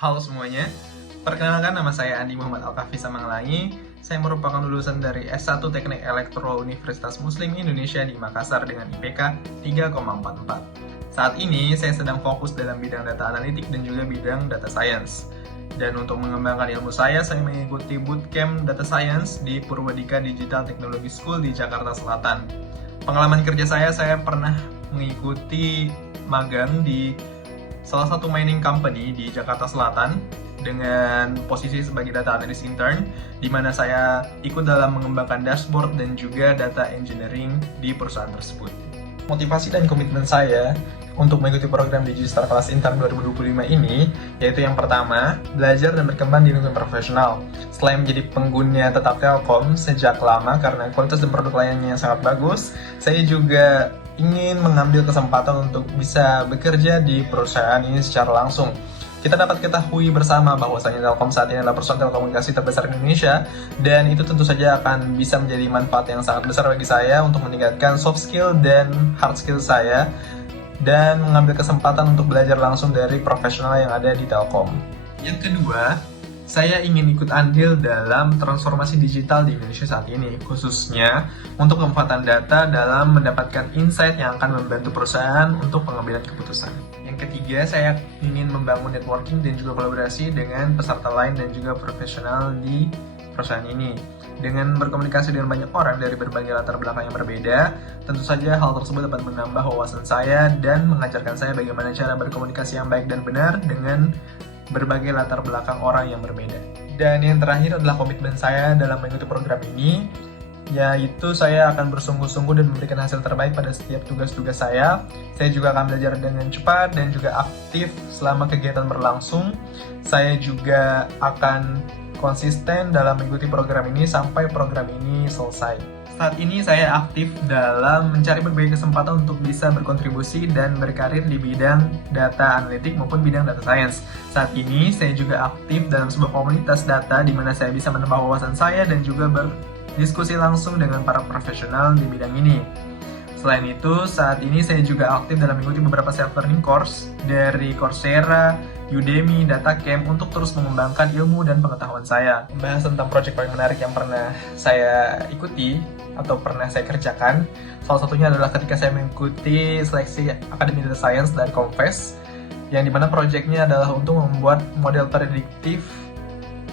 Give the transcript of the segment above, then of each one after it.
Halo semuanya, perkenalkan nama saya Andi Muhammad Al-Kahfi Samanglangi. Saya merupakan lulusan dari S1 Teknik Elektro Universitas Muslim Indonesia di Makassar dengan IPK 3,44. Saat ini saya sedang fokus dalam bidang data analitik dan juga bidang data science. Dan untuk mengembangkan ilmu saya mengikuti bootcamp data science di Purwadika Digital Technology School di Jakarta Selatan. Pengalaman kerja saya pernah mengikuti magang di salah satu mining company di Jakarta Selatan dengan posisi sebagai data analyst intern, di mana saya ikut dalam mengembangkan dashboard dan juga data engineering di perusahaan tersebut. Motivasi dan komitmen saya untuk mengikuti program Digistar Kelas Intern 2025 ini, yaitu yang pertama, belajar dan berkembang di lingkungan profesional. Selain menjadi pengguna tetap Telkom sejak lama karena kualitas dan produk layannya yang sangat bagus, saya juga ingin mengambil kesempatan untuk bisa bekerja di perusahaan ini secara langsung. Kita dapat ketahui bersama bahwasanya Telkom saat ini adalah perusahaan telekomunikasi terbesar di Indonesia, dan itu tentu saja akan bisa menjadi manfaat yang sangat besar bagi saya untuk meningkatkan soft skill dan hard skill saya, dan mengambil kesempatan untuk belajar langsung dari profesional yang ada di Telkom. Yang kedua, saya ingin ikut andil dalam transformasi digital di Indonesia saat ini, khususnya untuk pemanfaatan data dalam mendapatkan insight yang akan membantu perusahaan untuk pengambilan keputusan. Yang ketiga, saya ingin membangun networking dan juga kolaborasi dengan peserta lain dan juga profesional di perusahaan ini. Dengan berkomunikasi dengan banyak orang dari berbagai latar belakang yang berbeda, tentu saja hal tersebut dapat menambah wawasan saya dan mengajarkan saya bagaimana cara berkomunikasi yang baik dan benar dengan berbagai latar belakang orang yang berbeda. Dan yang terakhir adalah komitmen saya dalam mengikuti program ini, yaitu saya akan bersungguh-sungguh dan memberikan hasil terbaik pada setiap tugas-tugas saya. Saya juga akan belajar dengan cepat dan juga aktif selama kegiatan berlangsung. Saya juga akan konsisten dalam mengikuti program ini sampai program ini selesai. Saat ini saya aktif dalam mencari berbagai kesempatan untuk bisa berkontribusi dan berkarir di bidang data analitik maupun bidang data science. Saat ini saya juga aktif dalam sebuah komunitas data di mana saya bisa menambah wawasan saya dan juga berdiskusi langsung dengan para profesional di bidang ini. Selain itu, saat ini saya juga aktif dalam mengikuti beberapa self-learning course dari Coursera, Udemy, DataCamp untuk terus mengembangkan ilmu dan pengetahuan saya. Membahas tentang proyek paling menarik yang pernah saya ikuti atau pernah saya kerjakan, salah satunya adalah ketika saya mengikuti seleksi Akademi Data Science dari Comvest, yang dimana proyeknya adalah untuk membuat model prediktif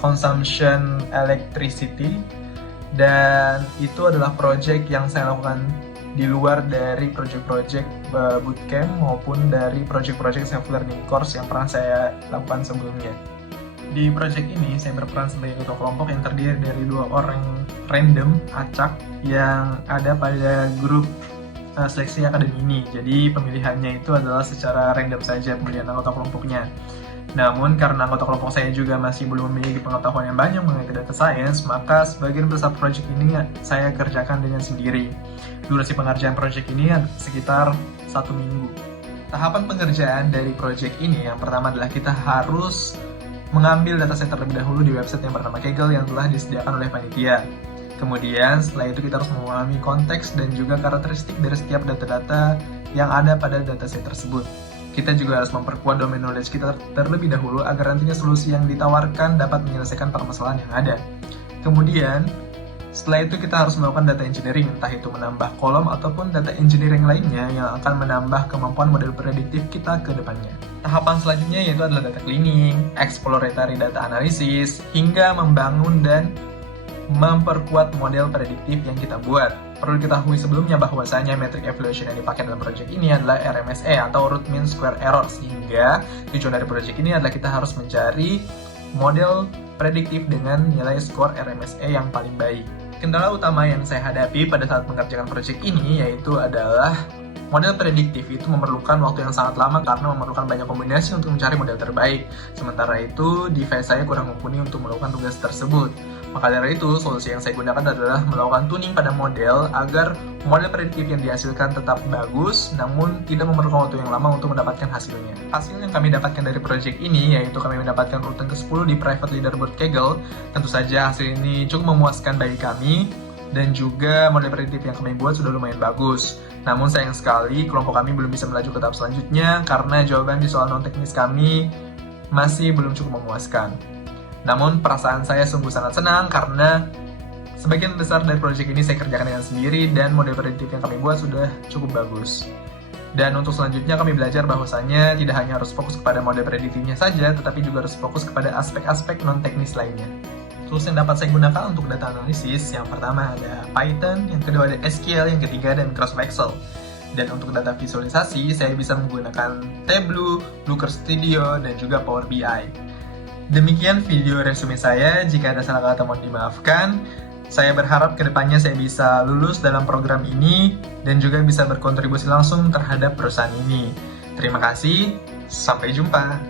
consumption electricity, dan itu adalah proyek yang saya lakukan di luar dari project-project bootcamp maupun dari project-project self-learning course yang pernah saya lakukan sebelumnya. Di project ini, saya berperan sebagai ketua kelompok yang terdiri dari 2 orang random, acak, yang ada pada grup seleksi akademi ini. Jadi pemilihannya itu adalah secara random saja pemilihan anggota kelompoknya. Namun karena anggota kelompok saya juga masih belum memiliki pengetahuan yang banyak mengenai data science, maka sebagian besar proyek ini saya kerjakan dengan sendiri. Durasi pengerjaan proyek ini sekitar 1 minggu. Tahapan pengerjaan dari proyek ini yang pertama adalah kita harus mengambil dataset terlebih dahulu di website yang bernama Kaggle yang telah disediakan oleh panitia. Kemudian setelah itu kita harus memahami konteks dan juga karakteristik dari setiap data-data yang ada pada dataset tersebut. Kita juga harus memperkuat domain knowledge kita terlebih dahulu agar nantinya solusi yang ditawarkan dapat menyelesaikan permasalahan yang ada. Kemudian, setelah itu kita harus melakukan data engineering, entah itu menambah kolom ataupun data engineering lainnya yang akan menambah kemampuan model prediktif kita ke depannya. Tahapan selanjutnya yaitu adalah data cleaning, exploratory data analysis, hingga membangun dan memperkuat model prediktif yang kita buat. Perlu diketahui sebelumnya bahwasanya metric evaluation yang dipakai dalam project ini adalah RMSE atau Root Mean Square Error, sehingga tujuan dari project ini adalah kita harus mencari model prediktif dengan nilai skor RMSE yang paling baik. Kendala utama yang saya hadapi pada saat mengerjakan project ini yaitu adalah model prediktif itu memerlukan waktu yang sangat lama karena memerlukan banyak kombinasi untuk mencari model terbaik. Sementara itu, device saya kurang mumpuni untuk melakukan tugas tersebut. Maka dari itu, solusi yang saya gunakan adalah melakukan tuning pada model agar model prediktif yang dihasilkan tetap bagus, namun tidak memerlukan waktu yang lama untuk mendapatkan hasilnya. Hasil yang kami dapatkan dari project ini yaitu kami mendapatkan urutan ke-10 di private leaderboard Kaggle. Tentu saja hasil ini cukup memuaskan bagi kami, dan juga model prediktif yang kami buat sudah lumayan bagus. Namun sayang sekali kelompok kami belum bisa melaju ke tahap selanjutnya karena jawaban di soal non teknis kami masih belum cukup memuaskan. Namun perasaan saya sungguh sangat senang karena sebagian besar dari proyek ini saya kerjakan dengan sendiri dan model prediktif yang kami buat sudah cukup bagus. Dan untuk selanjutnya kami belajar bahwasannya tidak hanya harus fokus kepada model prediktifnya saja, tetapi juga harus fokus kepada aspek-aspek non-teknis lainnya. Tools yang dapat saya gunakan untuk data analisis, yang pertama ada Python, yang kedua ada SQL, yang ketiga ada Microsoft Excel. Dan untuk data visualisasi, saya bisa menggunakan Tableau, Looker Studio, dan juga Power BI. Demikian video resume saya, jika ada salah kata mohon dimaafkan. Saya berharap kedepannya saya bisa lulus dalam program ini dan juga bisa berkontribusi langsung terhadap perusahaan ini. Terima kasih, sampai jumpa.